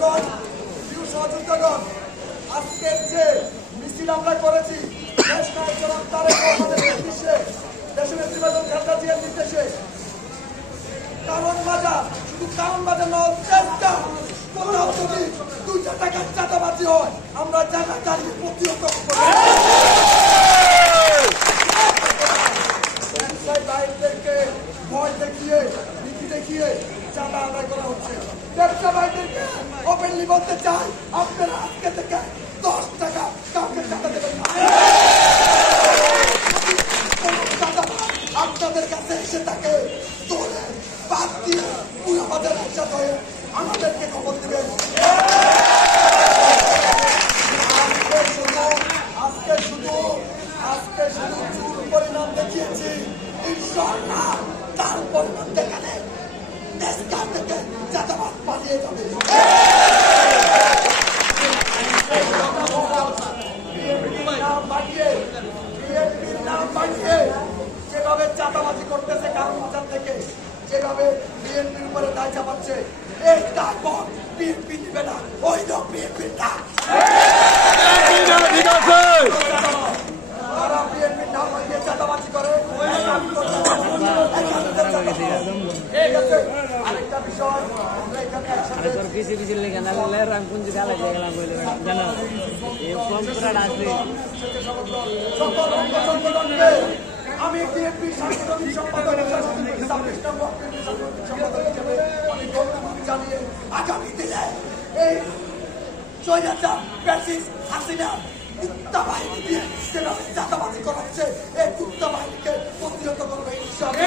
বন্ধুগণ, প্রিয় সহযোদ্ধাগণ, আজকের যে মিছিল আমরা করেছি দেশ নায়ক জনাব তারেক রহমানের নির্দেশে, দেশের নেত্রী বেগম খালেদা জিয়ার নির্দেশে, কারণ বাজার শুধু কারণ বাজার নয়, চেষ্টা কোথাও যদি 2 টাকার চাঁদাবাজি হয় আমরা জায়গা দাঁড়িয়ে প্রতিহত করব। ব্যবসায়ীদেরকে ভয় দেখিয়ে, নীতি দেখিয়ে চাঁদা আদায় করা হচ্ছে। ব্যবসায়ীদেরকে ওপেনলি বলতে চাই, আপনারা আজকে থেকে 10 টাকা কাউকে চাঁদা দেবেন না। আপনাদের কাছে এসে থাকে তোলে বাদ দিয়ে পুরো বাজার একসাথে হয়ে আমাদেরকে খবর দেবেন। আজকে শুধু চুর পরিমাণ দেখিয়েছি, ইনশাআল্লাহ তার পরিমাণ দেখালে দেশটা থেকে চাঁদাবাজ পালিয়ে যাবে। বিএনপির নাম বাড়িয়ে যেভাবে চাঁদাবাজি করতেছে কারণ বাজার থেকে, যেভাবে বিএনপির উপরে দায় চাপাচ্ছে, এই তারপর বিএনপি নিবে না, ওই লোক বিএনপির না। তারা বিএনপির নাম বাড়িয়ে চাঁদাবাজি করে। আরেকটা বিষয়, আমরা এখানে একসাথে আমি বিএনপি সাংগঠনিক সম্পাদক হিসেবে আমি ধন্যবাদ জানিয়ে আগামী দিনে এই স্বৈরাচার ফ্যাসিস্ট হাসিনা কুত্তা বাহিনী দিয়ে যেভাবে চাঁদাবাজি করাচ্ছে, এই কুত্তা বাহিনীকে প্রতিহত করবে ইনশাআল্লাহ।